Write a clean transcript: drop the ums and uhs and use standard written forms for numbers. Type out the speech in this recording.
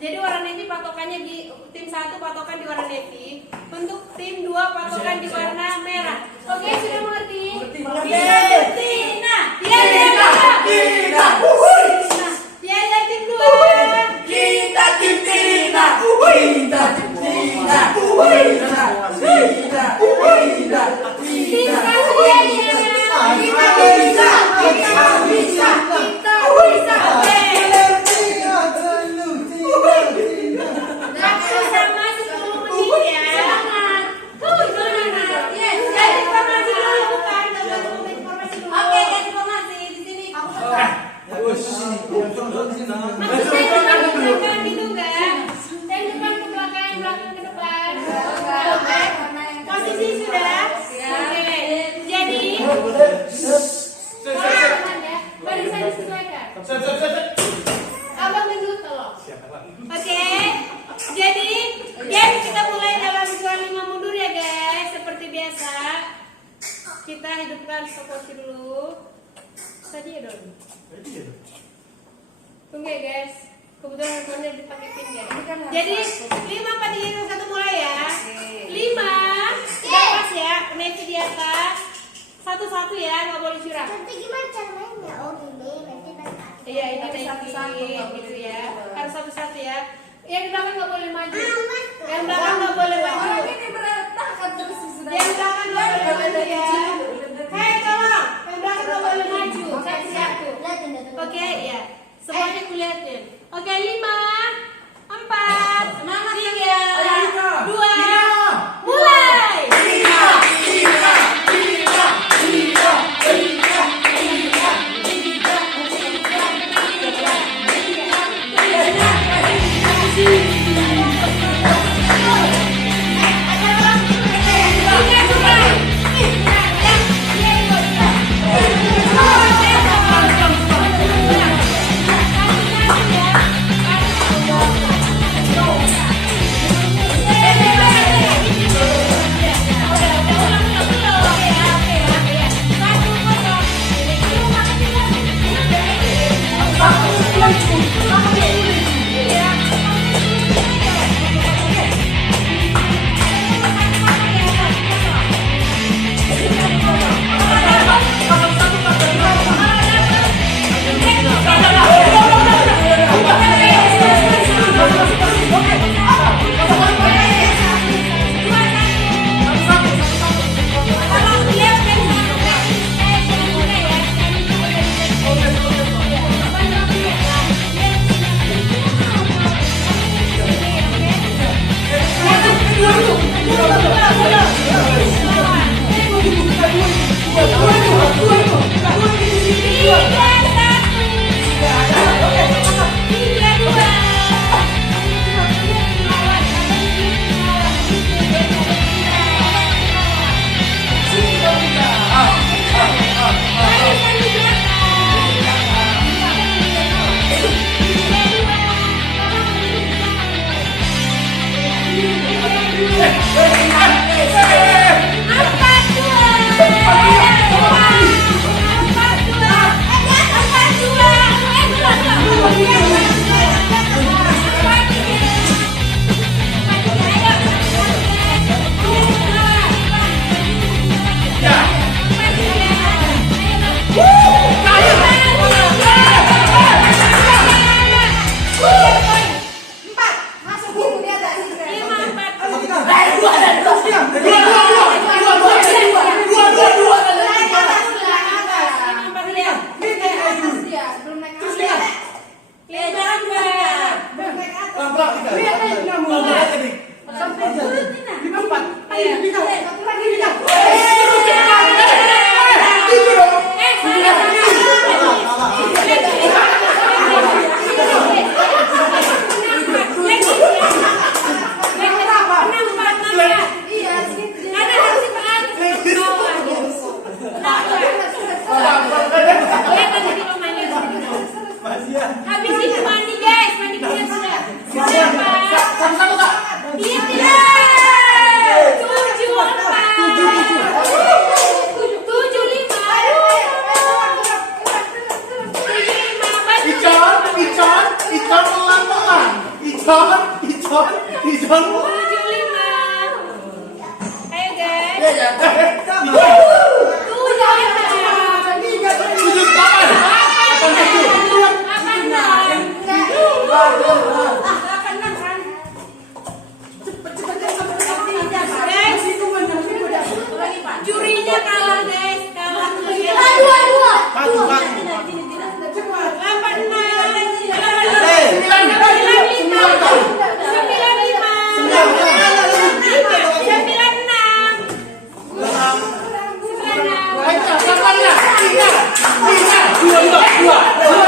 Jadi warna navy patokannya di tim 1 patokan di warna navy, untuk tim 2 patokan di warna merah. Oke, sudah mengerti? Mengerti. Nah, dia tim 2. Kita tim Tina. Kita tim Tina. Tim 1 dia. Kita bisa. Sama 10 menit ya. Jadi informasi dulu bukan informasi dulu. Oke, jadi informasi di sini. Maksudnya depan ke belakang gitu kan? Yang depan ke belakang, belakang ke depan. Oke. Posisi sudah. Oke. Jadi barisan disesuaikan. Abang gendut tolong. Oke. Jadi kita mulai dalam 25 mundur ya guys. Seperti biasa. Kita hidupkan proporsi dulu. Tadi ya dong. Tunggu ya guys. Kebetulan handphonenya dipakai pin ya. Jadi 5 pada yang 1 mulai ya. 5. Sudah pas ya. Navy di atas. Satu-satu ya, nggak boleh curang. Nanti gimana cara mainnya? Oh gini, nanti Iya, ini satu-satu gitu ya. Harus satu-satu ya. Yang di belakang nggak boleh maju. Yang belakang nggak boleh maju. Ini berantakan terus sudah. Yang belakang nggak boleh maju ya. Hei tolong, yang belakang nggak boleh maju. Satu-satu. Oke ya. Semuanya kulihatin. Oke 5, 4, 3, 2, mulai. Ijon. 75. Ayo guys. Ya, ya. 76. Jurinya kalah guys, kalah. 2.